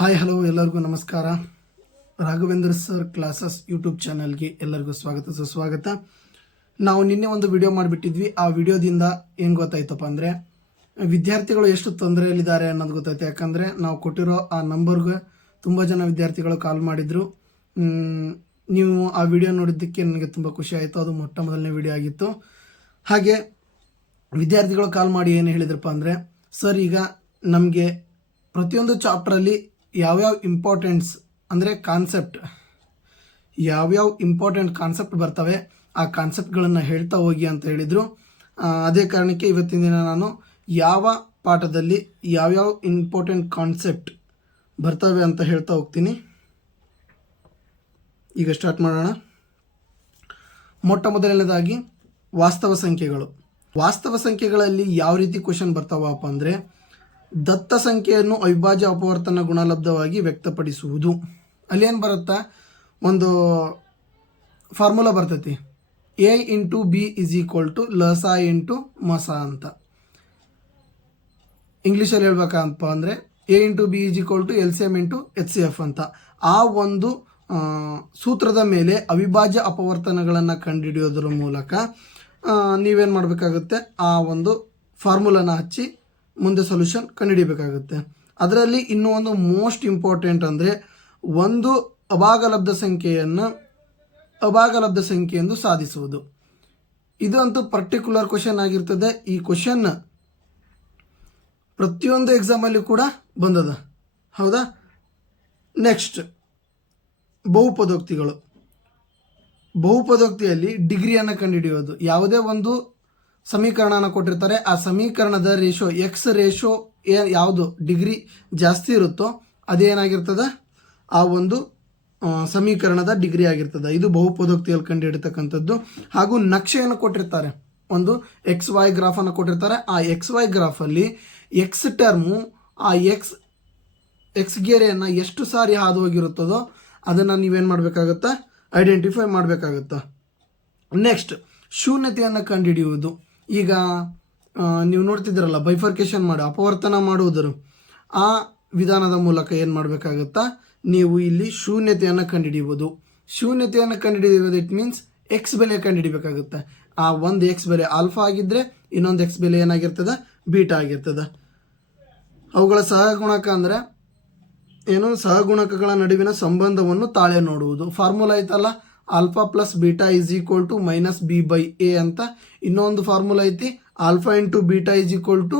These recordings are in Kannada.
ಹಾಯ್ ಹಲೋ ಎಲ್ಲರಿಗೂ ನಮಸ್ಕಾರ. ರಾಘವೇಂದ್ರ ಸರ್ ಕ್ಲಾಸಸ್ ಯೂಟ್ಯೂಬ್ ಚಾನಲ್ಗೆ ಎಲ್ಲರಿಗೂ ಸುಸ್ವಾಗತ. ನಾವು ನಿನ್ನೆ ಒಂದು ವಿಡಿಯೋ ಮಾಡಿಬಿಟ್ಟಿದ್ವಿ. ಆ ವಿಡಿಯೋದಿಂದ ಏನು ಗೊತ್ತಾಯ್ತಪ್ಪ ಅಂದರೆ ವಿದ್ಯಾರ್ಥಿಗಳು ಎಷ್ಟು ತೊಂದರೆಯಲ್ಲಿದ್ದಾರೆ ಅನ್ನೋದು ಗೊತ್ತಾಯ್ತು. ಯಾಕಂದರೆ ನಾವು ಕೊಟ್ಟಿರೋ ಆ ನಂಬರ್ಗೆ ತುಂಬ ಜನ ವಿದ್ಯಾರ್ಥಿಗಳು ಕಾಲ್ ಮಾಡಿದರು. ನೀವು ಆ ವಿಡಿಯೋ ನೋಡಿದ್ದಕ್ಕೆ ನನಗೆ ತುಂಬ ಖುಷಿ ಆಯಿತು. ಅದು ಮೊಟ್ಟ ಮೊದಲನೇ ವಿಡಿಯೋ ಆಗಿತ್ತು. ಹಾಗೆ ವಿದ್ಯಾರ್ಥಿಗಳು ಕಾಲ್ ಮಾಡಿ ಏನು ಹೇಳಿದ್ರಪ್ಪ ಅಂದರೆ, ಸರ್ ಈಗ ನಮಗೆ ಪ್ರತಿಯೊಂದು ಚಾಪ್ಟ್ರಲ್ಲಿ ಯಾವ್ಯಾವ ಇಂಪಾರ್ಟೆಂಟ್ಸ್ ಅಂದರೆ ಯಾವ್ಯಾವ ಇಂಪಾರ್ಟೆಂಟ್ ಕಾನ್ಸೆಪ್ಟ್ ಬರ್ತವೆ ಆ ಕಾನ್ಸೆಪ್ಟ್ಗಳನ್ನು ಹೇಳ್ತಾ ಹೋಗಿ ಅಂತ ಹೇಳಿದರು. ಅದೇ ಕಾರಣಕ್ಕೆ ಇವತ್ತಿನ ದಿನ ನಾನು ಯಾವ ಪಾಠದಲ್ಲಿ ಯಾವ್ಯಾವ ಇಂಪಾರ್ಟೆಂಟ್ ಕಾನ್ಸೆಪ್ಟ್ ಬರ್ತವೆ ಅಂತ ಹೇಳ್ತಾ ಹೋಗ್ತೀನಿ. ಈಗ ಸ್ಟಾರ್ಟ್ ಮಾಡೋಣ. ಮೊಟ್ಟ ಮೊದಲನೇದಾಗಿ ವಾಸ್ತವ ಸಂಖ್ಯೆಗಳಲ್ಲಿ ಯಾವ ರೀತಿ ಕ್ವಶನ್ ಬರ್ತಾವಪ್ಪ ಅಂದರೆ, ದತ್ತ ಸಂಖ್ಯೆಯನ್ನು ಅವಿಭಾಜ್ಯ ಅಪವರ್ತನ ಗುಣಲಬ್ಧವಾಗಿ ವ್ಯಕ್ತಪಡಿಸುವುದು. ಅಲ್ಲೇನು ಬರುತ್ತಾ, ಒಂದು ಫಾರ್ಮುಲಾ ಬರ್ತೈತಿ, A into B is equal to ಲಸ ಇಂಟು ಮಸ ಅಂತ. ಇಂಗ್ಲೀಷಲ್ಲಿ ಹೇಳ್ಬೇಕಪ್ಪ ಅಂದರೆ A into B is equal to L C M into H C F ಅಂತ. ಆ ಒಂದು ಸೂತ್ರದ ಮೇಲೆ ಅವಿಭಾಜ್ಯ ಅಪವರ್ತನಗಳನ್ನು ಕಂಡುಹಿಡಿಯೋದ್ರ ಮೂಲಕ ನೀವೇನು ಮಾಡಬೇಕಾಗುತ್ತೆ, ಆ ಒಂದು ಫಾರ್ಮುಲಾನ ಹಚ್ಚಿ ಮುಂದೆ ಸೊಲ್ಯೂಷನ್ ಕಂಡುಹಿಡಿಯಬೇಕಾಗುತ್ತೆ. ಅದರಲ್ಲಿ ಇನ್ನೂ ಒಂದು ಮೋಸ್ಟ್ ಇಂಪಾರ್ಟೆಂಟ್ ಅಂದರೆ, ಒಂದು ಅಭಾಗಲಬ್ಧ ಸಂಖ್ಯೆ ಎಂದು ಸಾಧಿಸುವುದು. ಇದು ಅಂತೂ ಪರ್ಟಿಕ್ಯುಲರ್ ಕ್ವಶನ್ ಆಗಿರ್ತದೆ. ಈ ಕ್ವಶನ್ ಪ್ರತಿಯೊಂದು ಎಕ್ಸಾಮಲ್ಲಿ ಕೂಡ ಬಂದದ, ಹೌದಾ? ನೆಕ್ಸ್ಟ್ ಬಹುಪದೋಕ್ತಿಯಲ್ಲಿ ಡಿಗ್ರಿಯನ್ನು ಕಂಡುಹಿಡಿಯೋದು. ಯಾವುದೇ ಒಂದು ಸಮೀಕರಣನ ಕೊಟ್ಟಿರ್ತಾರೆ, ಆ ಸಮೀಕರಣದ ಎಕ್ಸ್ ರೇಷೋ ಯಾವುದು ಡಿಗ್ರಿ ಜಾಸ್ತಿ ಇರುತ್ತೋ ಅದೇನಾಗಿರ್ತದೆ, ಆ ಒಂದು ಸಮೀಕರಣದ ಡಿಗ್ರಿ ಆಗಿರ್ತದೆ. ಇದು ಬಹುಪದೋಕ್ತಿಯಲ್ಲಿ ಕಂಡುಹಿಡಿತಕ್ಕಂಥದ್ದು. ಹಾಗೂ ನಕ್ಷೆಯನ್ನು ಕೊಟ್ಟಿರ್ತಾರೆ, ಒಂದು ಎಕ್ಸ್ ವೈ ಗ್ರಾಫನ್ನು ಕೊಟ್ಟಿರ್ತಾರೆ. ಆ ಎಕ್ಸ್ ವೈ ಗ್ರಾಫಲ್ಲಿ ಎಕ್ಸ್ ಟರ್ಮು ಆ ಎಕ್ಸ್ ಗೆರೆಯನ್ನು ಎಷ್ಟು ಸಾರಿ ಹಾದು ಹೋಗಿರುತ್ತದೋ ಅದನ್ನು ನೀವೇನು ಮಾಡಬೇಕಾಗತ್ತಾ, ಐಡೆಂಟಿಫೈ ಮಾಡಬೇಕಾಗತ್ತಾ. ನೆಕ್ಸ್ಟ್ ಶೂನ್ಯತೆಯನ್ನು ಕಂಡುಹಿಡಿಯುವುದು. ಈಗ ನೀವು ನೋಡ್ತಿದ್ದೀರಲ್ಲ, ಬೈಫರ್ಕೇಶನ್ ಮಾಡಿ ಅಪವರ್ತನ ಮಾಡುವುದರು, ಆ ವಿಧಾನದ ಮೂಲಕ ಏನು ಮಾಡಬೇಕಾಗುತ್ತಾ, ನೀವು ಇಲ್ಲಿ ಶೂನ್ಯತೆಯನ್ನು ಕಂಡುಹಿಡಿಯುವುದು. ಇಟ್ ಮೀನ್ಸ್ ಎಕ್ಸ್ ಬೆಲೆ ಕಂಡುಹಿಡಿಬೇಕಾಗುತ್ತೆ. ಆ ಒಂದು ಎಕ್ಸ್ ಬೆಲೆ ಆಲ್ಫಾ ಆಗಿದ್ದರೆ ಇನ್ನೊಂದು ಎಕ್ಸ್ ಬೆಲೆ ಏನಾಗಿರ್ತದೆ, ಬೀಟಾ ಆಗಿರ್ತದೆ. ಅವುಗಳ ಸಹಗುಣಕ ಅಂದರೆ ಏನು, ಸಹಗುಣಕಗಳ ನಡುವಿನ ಸಂಬಂಧವನ್ನು ತಾಳೆ ನೋಡುವುದು. ಫಾರ್ಮುಲಾ ಐತಲ್ಲ, alpha plus beta is equal to minus B by A ಅಂತ. ಇನ್ನೊಂದು ಫಾರ್ಮುಲಾ ಐತಿ, alpha into beta is equal to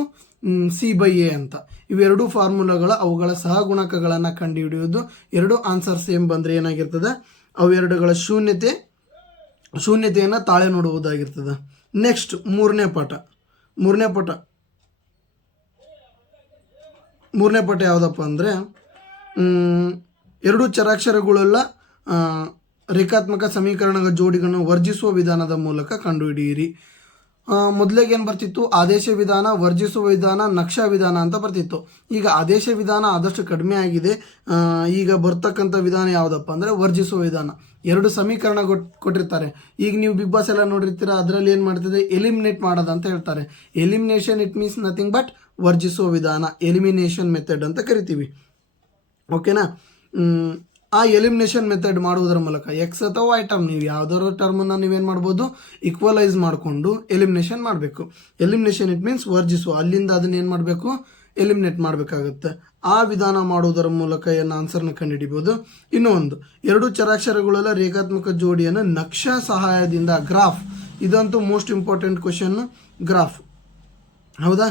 C by A ಅಂತ. ಇವೆರಡು ಫಾರ್ಮುಲಾಗಳ ಅವುಗಳ ಸಹಗುಣಕಗಳನ್ನು ಕಂಡುಹಿಡಿಯುವುದು. ಎರಡು ಆನ್ಸರ್ ಸೇಮ್ ಬಂದರೆ ಏನಾಗಿರ್ತದೆ, ಅವೆರಡುಗಳ ಶೂನ್ಯತೆಯನ್ನು ತಾಳೆ ನೋಡುವುದಾಗಿರ್ತದೆ. ನೆಕ್ಸ್ಟ್ ಮೂರನೇ ಪಾಠ ಯಾವುದಪ್ಪ ಅಂದರೆ, ಎರಡು ಚರಾಕ್ಷರಗಳೆಲ್ಲ ರೇಖಾತ್ಮಕ ಸಮೀಕರಣಗಳ ಜೋಡಿಗಳನ್ನು ವರ್ಜಿಸುವ ವಿಧಾನದ ಮೂಲಕ ಕಂಡುಹಿಡಿಯಿರಿ. ಮೊದಲಿಗೆ ಏನು ಬರ್ತಿತ್ತು, ಆದೇಶ ವಿಧಾನ, ವರ್ಜಿಸುವ ವಿಧಾನ, ನಕ್ಷಾ ವಿಧಾನ ಅಂತ ಬರ್ತಿತ್ತು. ಈಗ ಆದೇಶ ವಿಧಾನ ಆದಷ್ಟು ಕಡಿಮೆ ಆಗಿದೆ. ಈಗ ಬರ್ತಕ್ಕಂಥ ವಿಧಾನ ಯಾವುದಪ್ಪ ಅಂದರೆ ವರ್ಜಿಸುವ ವಿಧಾನ. ಎರಡು ಸಮೀಕರಣ ಕೊಟ್ಟಿರ್ತಾರೆ. ಈಗ ನೀವು ಬಿಗ್ ಬಾಸ್ ಎಲ್ಲ ನೋಡಿರ್ತೀರ, ಅದರಲ್ಲಿ ಏನು ಮಾಡ್ತಿದೆ, ಎಲಿಮಿನೇಟ್ ಮಾಡೋದು ಅಂತ ಹೇಳ್ತಾರೆ. Elimination it means nothing but ವರ್ಜಿಸುವ ವಿಧಾನ, ಎಲಿಮಿನೇಷನ್ ಮೆಥಡ್ ಅಂತ ಕರಿತೀವಿ. ಓಕೆನಾ? ಆ ಎಲಿಮಿನೇಷನ್ ಮೆಥಡ್ ಮಾಡುವುದರ ಮೂಲಕ ಎಕ್ಸ್ ಅಥವಾ ವೈ ಟರ್ಮ್, ನೀವು ಯಾವುದಾದ್ರು ಟರ್ಮನ್ನು ನೀವೇನು ಮಾಡ್ಬೋದು, ಈಕ್ವಲೈಸ್ ಮಾಡಿಕೊಂಡು ಎಲಿಮಿನೇಷನ್ ಮಾಡಬೇಕು. ಎಲಿಮಿನೇಷನ್ ಇಟ್ ಮೀನ್ಸ್ ವರ್ಜಿಸುವ, ಅಲ್ಲಿಂದ ಅದನ್ನ ಏನು ಮಾಡಬೇಕು, ಎಲಿಮಿನೇಟ್ ಮಾಡಬೇಕಾಗುತ್ತೆ. ಆ ವಿಧಾನ ಮಾಡುವುದರ ಮೂಲಕ ಏನು ಆನ್ಸರ್ನ ಕಂಡುಹಿಡಿಬೋದು. ಇನ್ನೂ ಒಂದು, ಎರಡು ಚರಾಕ್ಷರಗಳೆಲ್ಲ ರೇಖಾತ್ಮಕ ಜೋಡಿಯನ್ನು ನಕ್ಷಾ ಸಹಾಯದಿಂದ, ಗ್ರಾಫ್, ಇದಂತೂ ಮೋಸ್ಟ್ ಇಂಪಾರ್ಟೆಂಟ್ ಕ್ವಶನ್, ಗ್ರಾಫ್, ಹೌದಾ?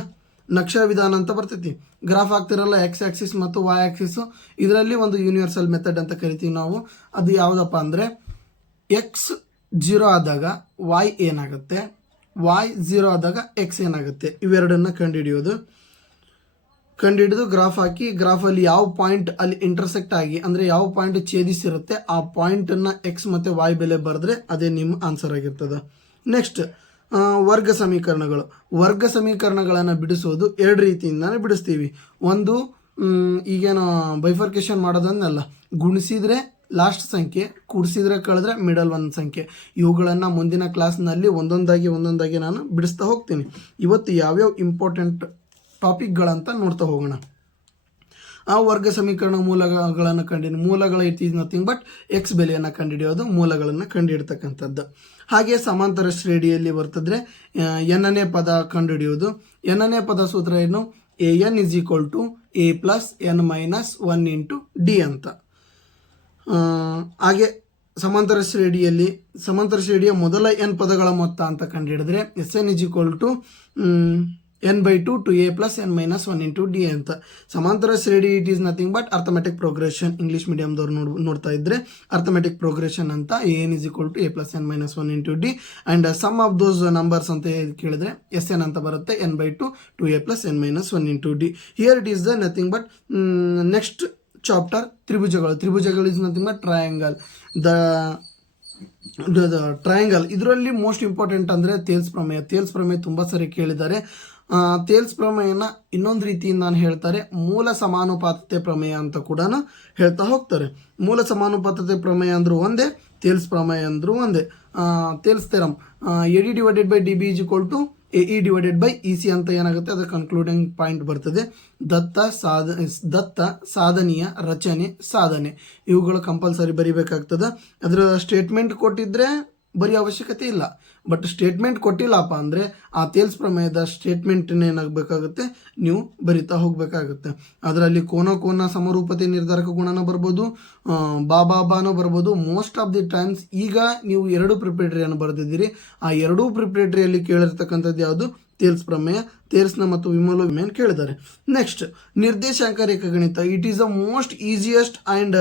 ನಕ್ಷಾ ವಿಧಾನ ಅಂತ ಬರ್ತೈತಿ. ಗ್ರಾಫ್ ಆಗ್ತಿರಲ್ಲ, ಎಕ್ಸ್ ಆಕ್ಸಿಸ್ ಮತ್ತು ವೈ ಆಕ್ಸಿಸ್, ಇದರಲ್ಲಿ ಒಂದು ಯೂನಿವರ್ಸಲ್ ಮೆಥಡ್ ಅಂತ ಕರಿತೀವಿ ನಾವು. ಅದು ಯಾವುದಪ್ಪ ಅಂದರೆ, ಎಕ್ಸ್ 0 ಆದಾಗ ವೈ ಏನಾಗುತ್ತೆ, ವೈ 0 ಆದಾಗ ಎಕ್ಸ್ ಏನಾಗುತ್ತೆ, ಇವೆರಡನ್ನು ಕಂಡುಹಿಡಿದು ಗ್ರಾಫ್ ಹಾಕಿ, ಗ್ರಾಫಲ್ಲಿ ಯಾವ ಪಾಯಿಂಟ್ ಅಲ್ಲಿ ಇಂಟರ್ಸೆಕ್ಟ್ ಆಗಿ, ಅಂದರೆ ಯಾವ ಪಾಯಿಂಟ್ ಛೇದಿಸಿರುತ್ತೆ ಆ ಪಾಯಿಂಟನ್ನು ಎಕ್ಸ್ ಮತ್ತು ವೈ ಬೆಲೆ ಬರೆದ್ರೆ ಅದೇ ನಿಮ್ಮ ಆನ್ಸರ್ ಆಗಿರ್ತದೆ. ನೆಕ್ಸ್ಟ್ ವರ್ಗ ಸಮೀಕರಣಗಳನ್ನು ಬಿಡಿಸೋದು ಎರಡು ರೀತಿಯಿಂದಾನೇ ಬಿಡಿಸ್ತೀವಿ. ಒಂದು, ಈಗೇನು ಬೈಫರ್ಕೇಶನ್ ಮಾಡೋದನ್ನೆಲ್ಲ, ಗುಣಿಸಿದರೆ ಲಾಸ್ಟ್ ಸಂಖ್ಯೆ, ಕೂಡಿಸಿದ್ರೆ ಕಳೆದ್ರೆ ಮಿಡಲ್ ಒಂದು ಸಂಖ್ಯೆ. ಇವುಗಳನ್ನು ಮುಂದಿನ ಕ್ಲಾಸ್ನಲ್ಲಿ ಒಂದೊಂದಾಗಿ ನಾನು ಬಿಡಿಸ್ತಾ ಹೋಗ್ತೀನಿ. ಇವತ್ತು ಯಾವ್ಯಾವ ಇಂಪಾರ್ಟೆಂಟ್ ಟಾಪಿಕ್ಗಳಂತ ನೋಡ್ತಾ ಹೋಗೋಣ. ಆ ವರ್ಗ ಸಮೀಕರಣ ಮೂಲಗಳನ್ನು ಮೂಲಗಳ it is nothing but X ಬೆಲೆಯನ್ನು ಕಂಡುಹಿಡಿಯೋದು, ಮೂಲಗಳನ್ನು ಕಂಡುಹಿಡ್ತಕ್ಕಂಥದ್ದು. ಹಾಗೆ ಸಮಾಂತರ ಶ್ರೇಣಿಯಲ್ಲಿ ಬರ್ತದ್ರೆ ಎನ್ನನೇ ಪದ ಕಂಡುಹಿಡಿಯೋದು. ಎನ್ನನೇ ಪದ ಸೂತ್ರ ಏನು? AN = A + n - 1 × D ಅಂತ. ಹಾಗೆ ಸಮಾಂತರ ಶ್ರೇಣಿಯ ಮೊದಲ n ಪದಗಳ ಮೊತ್ತ ಅಂತ ಕಂಡುಹಿಡಿದ್ರೆ SN = n/2 2A + n - 1 × D ಅಂತ. ಸಮಾಂತರ ಶ್ರೇಣಿ it is nothing but arithmetic progression. English ಮೀಡಿಯಮ್ದವ್ರು ನೋಡ್ತಾ ಇದ್ರೆ ಅರ್ಥಮೆಟಿಕ್ ಪ್ರೋಗ್ರೆಷನ್ ಅಂತ. AN = A + n - 1 × D and sum of those numbers ಅಂತ ಕೇಳಿದ್ರೆ SN ಅಂತ ಬರುತ್ತೆ, n/2 2A + n - 1 × D. Here it is the nothing but next chapter ತ್ರಿಭುಜಗಳು is nothing but triangle. Triangle ಇದರಲ್ಲಿ ಮೋಸ್ಟ್ ಇಂಪಾರ್ಟೆಂಟ್ ಅಂದರೆ ತೇಲ್ಸ್ ಪ್ರಮೇಯ ತುಂಬ ಸರಿ ಕೇಳಿದ್ದಾರೆ. ತೇಲ್ಸ್ ಪ್ರಮೇಯನ ಇನ್ನೊಂದು ರೀತಿಯಿಂದ ನಾನು ಹೇಳ್ತಾರೆ ಮೂಲ ಸಮಾನುಪಾತತೆ ಪ್ರಮೇಯ ಅಂತ ಕೂಡ ಹೇಳ್ತಾ ಹೋಗ್ತಾರೆ. ಮೂಲ ಸಮಾನುಪಾತತೆ ಪ್ರಮೇಯ ಅಂದರೂ ಒಂದೇ, ತೇಲ್ಸ್ ಪ್ರಮೇಯ ಅಂದರೂ ಒಂದೇ. Thales theorem AD / DB = AE / EC ಅಂತ ಏನಾಗುತ್ತೆ, ಅದು ಕನ್ಕ್ಲೂಡಿಂಗ್ ಪಾಯಿಂಟ್ ಬರ್ತದೆ. ದತ್ತ ಸಾಧನೆಯ ರಚನೆ ಸಾಧನೆ ಇವುಗಳು ಕಂಪಲ್ಸರಿ ಬರಿಬೇಕಾಗ್ತದೆ. ಅದರ ಸ್ಟೇಟ್ಮೆಂಟ್ ಕೊಟ್ಟಿದ್ರೆ ಬರೆಯೋ ಅವಶ್ಯಕತೆ ಇಲ್ಲ, ಬಟ್ ಸ್ಟೇಟ್ಮೆಂಟ್ ಕೊಟ್ಟಿಲ್ಲಪ್ಪ ಅಂದರೆ ಆ ತೇಲ್ಸ್ ಪ್ರಮೇಯದ ಸ್ಟೇಟ್ಮೆಂಟ್ನ ಏನಾಗಬೇಕಾಗುತ್ತೆ, ನೀವು ಬರಿತಾ ಹೋಗಬೇಕಾಗುತ್ತೆ. ಅದರಲ್ಲಿ ಕೋನ ಸಮರೂಪತೆ ನಿರ್ಧಾರಕ ಗುಣನೂ ಬರ್ಬೋದು, ಬಾನೂ ಬರ್ಬೋದು. ಮೋಸ್ಟ್ ಆಫ್ ದಿ ಟೈಮ್ಸ್ ಈಗ ನೀವು 2 ಪ್ರಿಪರೇಟರಿಯನ್ನು ಬರೆದಿದ್ದೀರಿ, ಆ 2 ಪ್ರಿಪರೇಟರಿಯಲ್ಲಿ ಕೇಳಿರ್ತಕ್ಕಂಥದ್ದು ಯಾವುದು? ತೇಲ್ಸ್ ಪ್ರಮೇಯ. ತೇಲ್ಸ್ನ ಮತ್ತು ವಿಮೋಲ ವಿಮೆಯನ್ನು ಕೇಳಿದ್ದಾರೆ. ನೆಕ್ಸ್ಟ್ ನಿರ್ದೇಶಾಂಕ ರೇಖಾಗಣಿತ. It is the most easiest and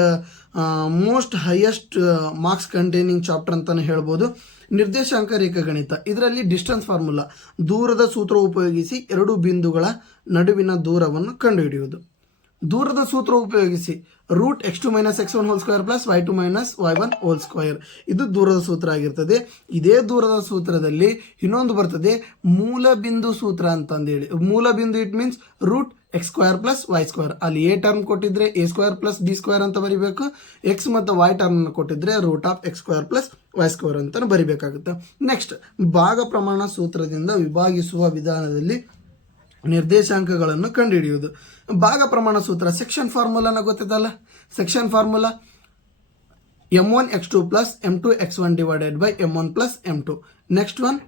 most highest marks containing chapter ಅಂತಲೇ ಹೇಳ್ಬೋದು. ನಿರ್ದೇಶಾಂಕ ರೇಖಾಗಣಿತ ಇದರಲ್ಲಿ ಡಿಸ್ಟೆನ್ಸ್ ಫಾರ್ಮುಲಾ, ದೂರದ ಸೂತ್ರ ಉಪಯೋಗಿಸಿ 2 ಬಿಂದುಗಳ ನಡುವಿನ ದೂರವನ್ನು ಕಂಡುಹಿಡಿಯುವುದು. ದೂರದ ಸೂತ್ರ ಉಪಯೋಗಿಸಿ √(x2 - x1) + y2 - y1 ಇದು ದೂರದ ಸೂತ್ರ ಆಗಿರ್ತದೆ. ಇದೇ ದೂರದ ಸೂತ್ರದಲ್ಲಿ ಇನ್ನೊಂದು ಬರ್ತದೆ ಮೂಲ ಬಿಂದು ಸೂತ್ರ ಅಂತಂದೇಳಿ. ಮೂಲ ಬಿಂದು ಇಟ್ ಮೀನ್ಸ್ √(x² + y²). ಅಲ್ಲಿ a ಟರ್ಮ್ ಕೊಟ್ಟಿದ್ರೆ a² + b² ಅಂತ ಬರಿಬೇಕು. ಎಕ್ಸ್ ಮತ್ತು y ಟರ್ಮ್ ಕೊಟ್ಟಿದ್ರೆ √(x² + y² ಅಂತ ಬರಿಬೇಕಾಗುತ್ತೆ. ನೆಕ್ಸ್ಟ್ ಭಾಗ ಪ್ರಮಾಣ ಸೂತ್ರದಿಂದ ವಿಭಾಗಿಸುವ ವಿಧಾನದಲ್ಲಿ ನಿರ್ದೇಶಾಂಕಗಳನ್ನು ಕಂಡುಹಿಡಿಯುವುದು. ಭಾಗ ಪ್ರಮಾಣ ಸೂತ್ರ ಸೆಕ್ಷನ್ ಫಾರ್ಮುಲಾನ ಗೊತ್ತಿದಲ್ಲ. Section formula m1x2 + m2x1 / m1 + m2. Next one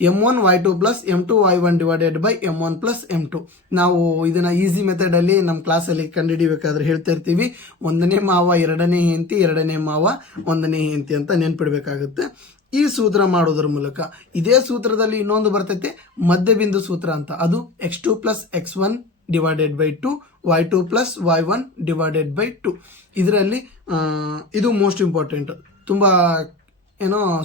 m1y2 + m2y1 / m1 + m2. ನಾವು ಇದನ್ನು ಈಸಿ ಮೆಥಡಲ್ಲಿ ನಮ್ಮ ಕ್ಲಾಸಲ್ಲಿ ಕಂಡುಹಿಡಿಬೇಕಾದ್ರೆ ಹೇಳ್ತಾ ಇರ್ತೀವಿ, 1ನೇ ಮಾವ 2ನೇ ಹೆಂಡತಿ, 2ನೇ ಮಾವ 1ನೇ ಹೆಂಡತಿ ಅಂತ ನೆನ್ಪಿಡ್ಬೇಕಾಗುತ್ತೆ. ಈ ಸೂತ್ರ ಮಾಡೋದ್ರ ಮೂಲಕ. ಇದೇ ಸೂತ್ರದಲ್ಲಿ ಇನ್ನೊಂದು ಬರ್ತೈತೆ ಮಧ್ಯಬಿಂದು ಸೂತ್ರ ಅಂತ. ಅದು x2 + x1 / 2 y2 + y1 / 2. ಇದರಲ್ಲಿ ಇದು ಮೋಸ್ಟ್ ಇಂಪಾರ್ಟೆಂಟ್. ತುಂಬ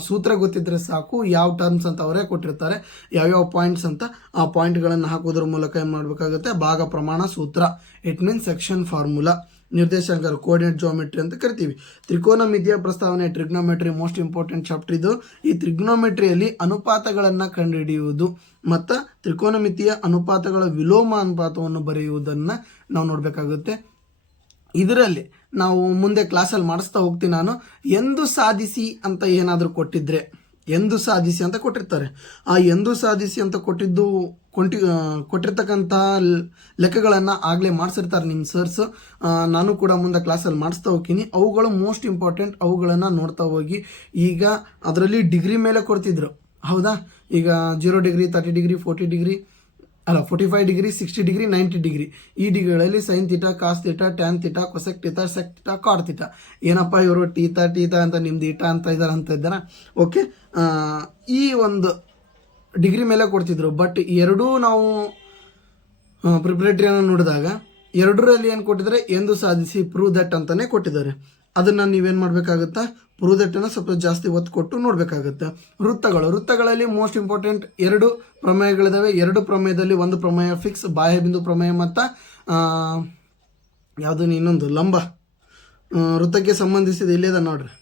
ಸೂತ್ರ ಗೊತ್ತಿದ್ರೆ ಸಾಕು, ಯಾವ ಟರ್ಮ್ಸ್ ಅಂತ ಅವರೇ ಕೊಟ್ಟಿರ್ತಾರೆ, ಯಾವ್ಯಾವ ಪಾಯಿಂಟ್ಸ್ ಅಂತ ಆ ಪಾಯಿಂಟ್ಗಳನ್ನು ಹಾಕೋದ್ರ ಮೂಲಕ ಏನು ಮಾಡಬೇಕಾಗುತ್ತೆ, ಭಾಗ ಪ್ರಮಾಣ ಸೂತ್ರ. It means section formula. ನಿರ್ದೇಶಾಂಕರ ಕೋಆರ್ಡಿನೇಟ್ ಜಿಯೋಮೆಟ್ರಿ ಅಂತ ಕರಿತೀವಿ. ತ್ರಿಕೋನಮಿತಿಯ ಪ್ರಸ್ತಾವನೆ ಟ್ರಿಗ್ನೋಮೆಟ್ರಿ ಮೋಸ್ಟ್ ಇಂಪಾರ್ಟೆಂಟ್ ಚಾಪ್ಟರ್ ಇದು. ಈ ಟ್ರಿಗ್ನೋಮೆಟ್ರಿಯಲ್ಲಿ ಅನುಪಾತಗಳನ್ನು ಕಂಡುಹಿಡಿಯುವುದು ಮತ್ತು ತ್ರಿಕೋನಮಿತಿಯ ಅನುಪಾತಗಳ ವಿಲೋಮ ಅನುಪಾತವನ್ನು ಬರೆಯುವುದನ್ನು ನಾವು ನೋಡಬೇಕಾಗುತ್ತೆ. ಇದರಲ್ಲಿ ನಾವು ಮುಂದೆ ಕ್ಲಾಸಲ್ಲಿ ಮಾಡಿಸ್ತಾ ಹೋಗ್ತೀನಿ ನಾನು. ಎಂದು ಸಾಧಿಸಿ ಅಂತ ಏನಾದರೂ ಕೊಟ್ಟಿದ್ರೆ, ಎಂದು ಸಾಧಿಸಿ ಅಂತ ಕೊಟ್ಟಿರ್ತಾರೆ. ಆ ಎಂದು ಸಾಧಿಸಿ ಅಂತ ಕೊಟ್ಟಿರ್ತಕ್ಕಂಥ ಲೆಕ್ಕಗಳನ್ನು ಆಗಲೇ ಮಾಡಿಸಿರ್ತಾರೆ ನಿಮ್ಮ ಸರ್ಸ್. ನಾನು ಕೂಡ ಮುಂದೆ ಕ್ಲಾಸಲ್ಲಿ ಮಾಡಿಸ್ತಾ ಹೋಗ್ತೀನಿ. ಅವುಗಳು ಮೋಸ್ಟ್ ಇಂಪಾರ್ಟೆಂಟ್, ಅವುಗಳನ್ನು ನೋಡ್ತಾ ಹೋಗಿ. ಈಗ ಅದರಲ್ಲಿ ಡಿಗ್ರಿ ಮೇಲೆ ಕೊಡ್ತಿದ್ರು, ಹೌದಾ? ಈಗ 0 degree, 30 degree, 40 degree, 45 degree, 60 degree, 90 degree ಈ ಡಿಗ್ರಿಗಳಲ್ಲಿ sine theta, cos theta, tan theta, cosec theta, sec theta, cot theta. ಏನಪ್ಪ ಇವರು ಟೀತಾ ಅಂತ ನಿಮ್ದು ಈಟಾ ಅಂತ ಇದ್ದಾರೆ. ಓಕೆ, ಈ ಒಂದು ಡಿಗ್ರಿ ಮೇಲೆ ಕೊಡ್ತಿದ್ರು. ಬಟ್ ಎರಡೂ ನಾವು ಪ್ರಿಪರೇಟರಿಯನ್ನು ನೋಡಿದಾಗ ಎರಡರಲ್ಲಿ ಏನು ಕೊಟ್ಟಿದ್ದಾರೆ, ಎಂದು ಸಾಧಿಸಿ ಪ್ರೂವ್ ದಟ್ ಅಂತಲೇ ಕೊಟ್ಟಿದ್ದಾರೆ. ಅದನ್ನು ನೀವೇನು ಮಾಡಬೇಕಾಗುತ್ತಾ, ಪ್ರೂವ್ ದಟ್ಟನ್ನು ಸ್ವಲ್ಪ ಜಾಸ್ತಿ ಒತ್ತು ಕೊಟ್ಟು ನೋಡಬೇಕಾಗುತ್ತೆ. ವೃತ್ತಗಳಲ್ಲಿ ಮೋಸ್ಟ್ ಇಂಪಾರ್ಟೆಂಟ್ 2 ಪ್ರಮೇಯಗಳಿದ್ದಾವೆ. 2 ಪ್ರಮೇಯದಲ್ಲಿ ಒಂದು ಪ್ರಮೇಯ ಫಿಕ್ಸ್, ಬಾಹ್ಯ ಬಿಂದು ಪ್ರಮೇಯ ಮತ್ತು ಯಾವುದು ಇನ್ನೊಂದು ಲಂಬ. ವೃತ್ತಕ್ಕೆ ಸಂಬಂಧಿಸಿದ ಇಲ್ಲೇದ ನೋಡ್ರಿ.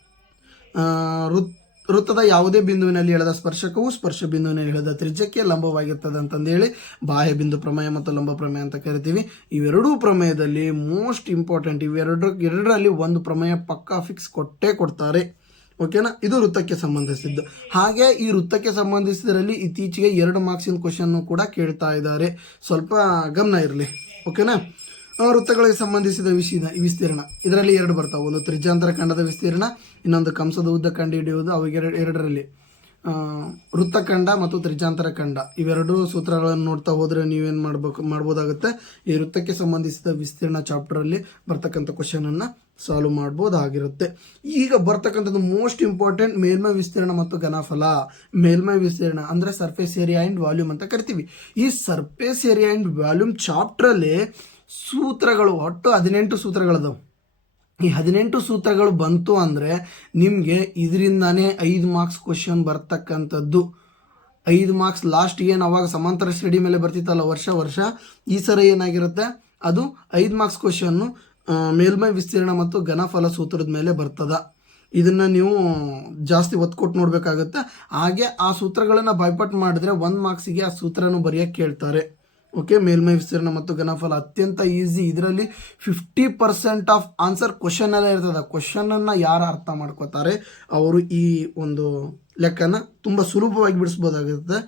ವೃತ್ತದ ಯಾವುದೇ ಬಿಂದುವಿನಲ್ಲಿ ಎಳೆದ ಸ್ಪರ್ಶಕವು ಸ್ಪರ್ಶ ಬಿಂದುವಿನಲ್ಲಿ ಎಳೆದ ತ್ರಿಜ್ಯಕ್ಕೆ ಲಂಬವಾಗಿರ್ತದೆ ಅಂತಂದೇಳಿ ಬಾಹ್ಯ ಬಿಂದು ಪ್ರಮೇಯ ಮತ್ತು ಲಂಬ ಪ್ರಮೇಯ ಅಂತ ಕರಿತೀವಿ. ಇವೆರಡೂ ಪ್ರಮೇಯದಲ್ಲಿ ಮೋಸ್ಟ್ ಇಂಪಾರ್ಟೆಂಟ್. ಎರಡರಲ್ಲಿ ಒಂದು ಪ್ರಮೇಯ ಪಕ್ಕಾ ಫಿಕ್ಸ್ ಕೊಡ್ತಾರೆ. ಓಕೆನಾ? ಇದು ವೃತ್ತಕ್ಕೆ ಸಂಬಂಧಿಸಿದ್ದು. ಹಾಗೆ ಈ ವೃತ್ತಕ್ಕೆ ಸಂಬಂಧಿಸಿದರಲ್ಲಿ ಇತ್ತೀಚೆಗೆ 2 ಮಾರ್ಕ್ಸಿನ ಕ್ವಶನ್ನು ಕೂಡ ಕೇಳ್ತಾ ಇದ್ದಾರೆ. ಸ್ವಲ್ಪ ಗಮನ ಇರಲಿ. ಓಕೆನಾ? ವೃತ್ತಗಳಿಗೆ ಸಂಬಂಧಿಸಿದ ವಿಸ್ತೀರ್ಣ ಇದರಲ್ಲಿ ಎರಡು ಬರ್ತಾವೆ, ಒಂದು ತ್ರಿಜ್ಯಾಂತರ ಖಂಡದ ವಿಸ್ತೀರ್ಣ, ಇನ್ನೊಂದು ಕಂಸದ ಉದ್ದ ಕಂಡುಹಿಡಿಯುವುದು. ಅವು ಎರಡರಲ್ಲಿ ವೃತ್ತಖಂಡ ಮತ್ತು ತ್ರಿಜ್ಯಾಂತರ ಖಂಡ ಇವೆರಡೂ ಸೂತ್ರಗಳನ್ನು ನೋಡ್ತಾ ಹೋದರೆ ನೀವೇನು ಮಾಡ್ಬೋದಾಗುತ್ತೆ, ಈ ವೃತ್ತಕ್ಕೆ ಸಂಬಂಧಿಸಿದ ವಿಸ್ತೀರ್ಣ ಚಾಪ್ಟರಲ್ಲಿ ಬರ್ತಕ್ಕಂಥ ಕ್ವಶನನ್ನು ಸಾಲ್ವ್ ಮಾಡ್ಬೋದಾಗಿರುತ್ತೆ. ಈಗ ಬರ್ತಕ್ಕಂಥದ್ದು ಮೋಸ್ಟ್ ಇಂಪಾರ್ಟೆಂಟ್ ಮೇಲ್ಮೈ ವಿಸ್ತೀರ್ಣ ಮತ್ತು ಘನಫಲ. ಮೇಲ್ಮೈ ವಿಸ್ತೀರ್ಣ ಅಂದರೆ ಸರ್ಫೇಸ್ ಏರಿಯಾ ಆ್ಯಂಡ್ ವಾಲ್ಯೂಮ್ ಅಂತ ಕರಿತೀವಿ. ಈ ಸರ್ಫೇಸ್ ಏರಿಯಾ ಆ್ಯಂಡ್ ವಾಲ್ಯೂಮ್ ಚಾಪ್ಟ್ರಲ್ಲಿ ಸೂತ್ರಗಳು ಒಟ್ಟು 18 ಸೂತ್ರಗಳದಾವೆ. ಈ 18 ಸೂತ್ರಗಳು ಬಂತು ಅಂದರೆ ನಿಮಗೆ ಇದರಿಂದಾನೇ 5 ಮಾರ್ಕ್ಸ್ ಕ್ವಶನ್ ಬರ್ತಕ್ಕಂಥದ್ದು. 5 ಮಾರ್ಕ್ಸ್ ಲಾಸ್ಟ್ ಏನು ಅವಾಗ ಸಮಾಂತರ ಶ್ರೇಣಿ ಮೇಲೆ ಬರ್ತಿತ್ತಲ್ಲ ವರ್ಷ, ಈ ಸಲ ಏನಾಗಿರುತ್ತೆ ಅದು 5 ಮಾರ್ಕ್ಸ್ ಕ್ವಶನ್ನು ಮೇಲ್ಮೈ ವಿಸ್ತೀರ್ಣ ಮತ್ತು ಘನಫಲ ಸೂತ್ರದ ಮೇಲೆ ಬರ್ತದ. ಇದನ್ನು ನೀವು ಜಾಸ್ತಿ ಒತ್ತು ಕೊಟ್ಟು ನೋಡಬೇಕಾಗುತ್ತೆ. ಹಾಗೆ ಆ ಸೂತ್ರಗಳನ್ನು ಬೈಪಾಟ್ ಮಾಡಿದ್ರೆ 1 ಮಾರ್ಕ್ಸಿಗೆ ಆ ಸೂತ್ರನೂ ಬರೆಯೋಕ್ಕೆ ಕೇಳ್ತಾರೆ. ಓಕೆ, ಮೇಲ್ಮೈ ವಿಸ್ತೀರ್ಣ ಮತ್ತು ಘನಫಲ ಅತ್ಯಂತ ಈಸಿ. ಇದರಲ್ಲಿ 50% ಆಫ್ ಆನ್ಸರ್ ಕ್ವಶನಲ್ಲೇ ಇರ್ತದೆ. ಕ್ವಶನನ್ನು ಯಾರು ಅರ್ಥ ಮಾಡ್ಕೋತಾರೆ ಅವರು ಈ ಒಂದು ಲೆಕ್ಕನ ತುಂಬ ಸುಲಭವಾಗಿ ಬಿಡಿಸ್ಬೋದಾಗಿರುತ್ತೆ.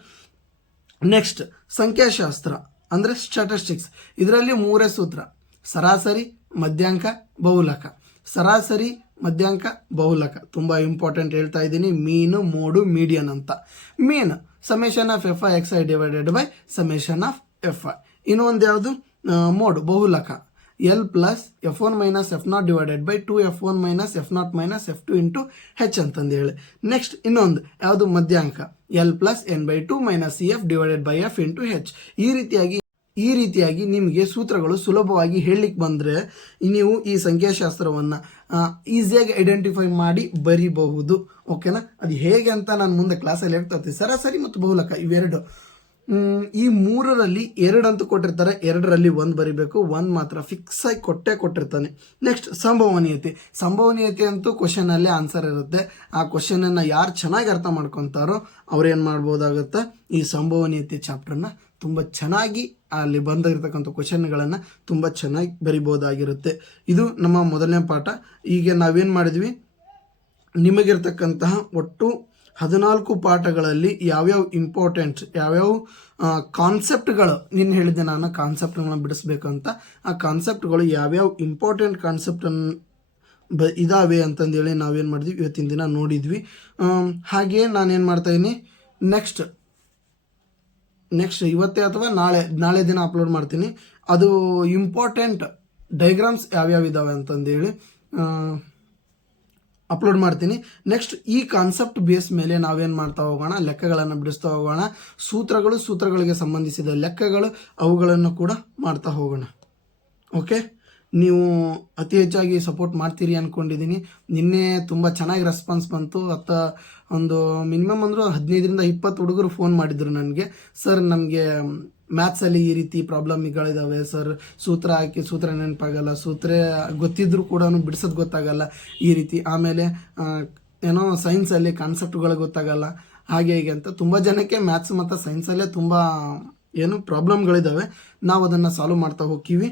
ನೆಕ್ಸ್ಟ್ ಸಂಖ್ಯಾಶಾಸ್ತ್ರ ಅಂದರೆ ಸ್ಟ್ಯಾಟಿಸ್ಟಿಕ್ಸ್. ಇದರಲ್ಲಿ 3 ಸೂತ್ರ: ಸರಾಸರಿ, ಮಧ್ಯಾಂಕ, ಬಹುಲಕ. ಸರಾಸರಿ, ಮಧ್ಯಾಂಕ, ಬಹುಲಕ ತುಂಬ ಇಂಪಾರ್ಟೆಂಟ್ ಹೇಳ್ತಾ ಇದ್ದೀನಿ. ಮೀನು, ಮೋಡು, ಮೀಡಿಯನ್ ಅಂತ. Mean summation of F I X I divided by summation of F I. ಇನ್ನೊಂದು ಯಾವುದು ಮೋಡ್ ಬಹುಲಕ, L plus F1 minus F0 divided by 2F1 minus F0 minus F2 into H ಅಂತಂದು ಹೇಳಿ. ನೆಕ್ಸ್ಟ್ ಇನ್ನೊಂದು ಯಾವುದು ಮಧ್ಯಾಂಕ, L plus N/2 minus CF divided by F into H. ಈ ರೀತಿಯಾಗಿ ನಿಮಗೆ ಸೂತ್ರಗಳು ಸುಲಭವಾಗಿ ಹೇಳಲಿಕ್ಕೆ ಬಂದರೆ ನೀವು ಈ ಸಂಖ್ಯಾಶಾಸ್ತ್ರವನ್ನು ಈಸಿಯಾಗಿ ಐಡೆಂಟಿಫೈ ಮಾಡಿ ಬರಿಬಹುದು. ಓಕೆನಾ? ಅದು ಹೇಗೆ ಅಂತ ನಾನು ಮುಂದೆ ಕ್ಲಾಸಲ್ಲಿ ಹೇಳ್ತಾ ಇರ್ತೀನಿ. ಸರಾಸರಿ ಮತ್ತು ಬಹುಲಕ ಇವೆರಡು, ಈ 3ರಲ್ಲಿ 2 ಅಂತ ಕೊಟ್ಟಿರ್ತಾರೆ, 2ರಲ್ಲಿ 1 ಬರಿಬೇಕು. 1 ಮಾತ್ರ ಫಿಕ್ಸ್ ಆಗಿ ಕೊಟ್ಟಿರ್ತಾನೆ. ನೆಕ್ಸ್ಟ್ ಸಂಭವನೀಯತೆ ಅಂತೂ ಕ್ವಶನಲ್ಲೇ ಆನ್ಸರ್ ಇರುತ್ತೆ. ಆ ಕ್ವಶನನ್ನು ಯಾರು ಚೆನ್ನಾಗಿ ಅರ್ಥ ಮಾಡ್ಕೊತಾರೋ ಅವ್ರೇನು ಮಾಡ್ಬೋದಾಗುತ್ತೆ, ಈ ಸಂಭವನೀಯತೆ ಚಾಪ್ಟರ್ನ ತುಂಬ ಚೆನ್ನಾಗಿ ಅಲ್ಲಿ ಬಂದಿರತಕ್ಕಂಥ ಕ್ವಶನ್ಗಳನ್ನು ತುಂಬ ಚೆನ್ನಾಗಿ ಬರಿಬೋದಾಗಿರುತ್ತೆ. ಇದು ನಮ್ಮ ಮೊದಲನೇ ಪಾಠ. ಈಗ ನಾವೇನು ಮಾಡಿದ್ವಿ, ನಿಮಗಿರ್ತಕ್ಕಂತಹ ಒಟ್ಟು 14 ಪಾಠಗಳಲ್ಲಿ ಯಾವ್ಯಾವ ಇಂಪಾರ್ಟೆಂಟ್ ಯಾವ್ಯಾವ ಕಾನ್ಸೆಪ್ಟ್ಗಳು ನಿನ್ನ ಹೇಳಿದ್ದೆ ನಾನು ಕಾನ್ಸೆಪ್ಟ್ಗಳನ್ನ ಬಿಡಿಸ್ಬೇಕಂತ. ಆ ಕಾನ್ಸೆಪ್ಟ್ಗಳು ಯಾವ್ಯಾವ ಇಂಪಾರ್ಟೆಂಟ್ ಕಾನ್ಸೆಪ್ಟನ್ನು ಇದಾವೆ ಅಂತಂದೇಳಿ ನಾವೇನು ಮಾಡಿದ್ವಿ ಇವತ್ತಿನ ದಿನ ನೋಡಿದ್ವಿ. ಹಾಗೆಯೇ ನಾನೇನು ಮಾಡ್ತಾಯಿದ್ದೀನಿ, ನೆಕ್ಸ್ಟ್ ಇವತ್ತೇ ಅಥವಾ ನಾಳೆ ದಿನ ಅಪ್ಲೋಡ್ ಮಾಡ್ತೀನಿ. ಅದು ಇಂಪಾರ್ಟೆಂಟ್ ಡೈಗ್ರಾಮ್ಸ್ ಯಾವ್ಯಾವ ಇದ್ದಾವೆ ಅಂತಂದೇಳಿ ಅಪ್ಲೋಡ್ ಮಾಡ್ತೀನಿ. ನೆಕ್ಸ್ಟ್ ಈ ಕಾನ್ಸೆಪ್ಟ್ ಬೇಸ್ ಮೇಲೆ ನಾವೇನು ಮಾಡ್ತಾ ಹೋಗೋಣ, ಲೆಕ್ಕಗಳನ್ನು ಬಿಡಿಸ್ತಾ ಹೋಗೋಣ. ಸೂತ್ರಗಳಿಗೆ ಸಂಬಂಧಿಸಿದ ಲೆಕ್ಕಗಳು ಅವುಗಳನ್ನು ಕೂಡ ಮಾಡ್ತಾ ಹೋಗೋಣ. ಓಕೆ, ನೀವು ಅತಿ ಹೆಚ್ಚಾಗಿ ಸಪೋರ್ಟ್ ಮಾಡ್ತೀರಿ ಅಂದ್ಕೊಂಡಿದ್ದೀನಿ. ನಿನ್ನೆ ತುಂಬ ಚೆನ್ನಾಗಿ ರೆಸ್ಪಾನ್ಸ್ ಬಂತು. ಒಂದು ಮಿನಿಮಮ್ ಅಂದರೂ 15ರಿಂದ 20 ಹುಡುಗರು ಫೋನ್ ಮಾಡಿದ್ರು ನನಗೆ. ಸರ್, ನಮಗೆ ಮ್ಯಾಥ್ಸಲ್ಲಿ ಈ ರೀತಿ ಪ್ರಾಬ್ಲಮ್ಗಳಿದ್ದಾವೆ ಸರ್, ಸೂತ್ರ ಹಾಕಿ ಸೂತ್ರ ನೆನಪಾಗಲ್ಲ, ಸೂತ್ರ ಗೊತ್ತಿದ್ರೂ ಕೂಡ ಬಿಡಿಸೋದು ಗೊತ್ತಾಗಲ್ಲ ಈ ರೀತಿ. ಆಮೇಲೆ ಏನೋ ಸೈನ್ಸಲ್ಲಿ ಕಾನ್ಸೆಪ್ಟ್ಗಳು ಗೊತ್ತಾಗಲ್ಲ, ಹಾಗೆ ಹೀಗೆ ಅಂತ ತುಂಬ ಜನಕ್ಕೆ ಮ್ಯಾಥ್ಸ್ ಮತ್ತು ಸೈನ್ಸಲ್ಲೇ ತುಂಬ ಪ್ರಾಬ್ಲಮ್ಗಳಿದ್ದಾವೆ. ನಾವು ಅದನ್ನು ಸಾಲ್ವ್ ಮಾಡ್ತಾ ಹೋಗ್ತೀವಿ.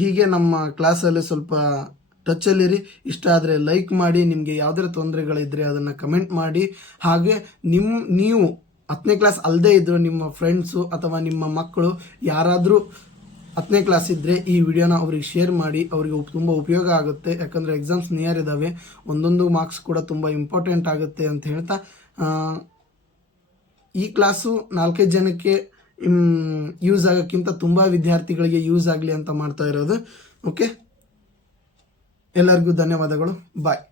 ಹೀಗೆ ನಮ್ಮ ಕ್ಲಾಸಲ್ಲಿ ಸ್ವಲ್ಪ ಟಚ್ಚಲ್ಲಿರಿ. ಇಷ್ಟ ಆದರೆ ಲೈಕ್ ಮಾಡಿ, ನಿಮಗೆ ಯಾವುದೇ ತೊಂದರೆಗಳಿದ್ದರೆ ಅದನ್ನು ಕಮೆಂಟ್ ಮಾಡಿ. ಹಾಗೆ ನೀವು 10ನೇ ಕ್ಲಾಸ್ ಅಲ್ಲದೆ ಇದ್ದರೂ ನಿಮ್ಮ ಫ್ರೆಂಡ್ಸು ಅಥವಾ ನಿಮ್ಮ ಮಕ್ಕಳು ಯಾರಾದರೂ 10ನೇ ಕ್ಲಾಸ್ ಇದ್ದರೆ ಈ ವಿಡಿಯೋನ ಅವ್ರಿಗೆ ಶೇರ್ ಮಾಡಿ. ಅವರಿಗೆ ತುಂಬ ಉಪಯೋಗ ಆಗುತ್ತೆ. ಯಾಕಂದರೆ ಎಕ್ಸಾಮ್ಸ್ ನಿಯರ್ ಇದ್ದಾವೆ, ಒಂದೊಂದು ಮಾರ್ಕ್ಸ್ ಕೂಡ ತುಂಬ ಇಂಪಾರ್ಟೆಂಟ್ ಆಗುತ್ತೆ ಅಂತ ಹೇಳ್ತಾ, ಈ ಕ್ಲಾಸು 4-5 ಜನಕ್ಕೆ ಯೂಸ್ ಆಗೋಕ್ಕಿಂತ ತುಂಬ ವಿದ್ಯಾರ್ಥಿಗಳಿಗೆ ಯೂಸ್ ಆಗಲಿ ಅಂತ ಮಾಡ್ತಾ ಇರೋದು. ಓಕೆ, ಎಲ್ಲರಿಗೂ ಧನ್ಯವಾದಗಳು. ಬಾಯ್.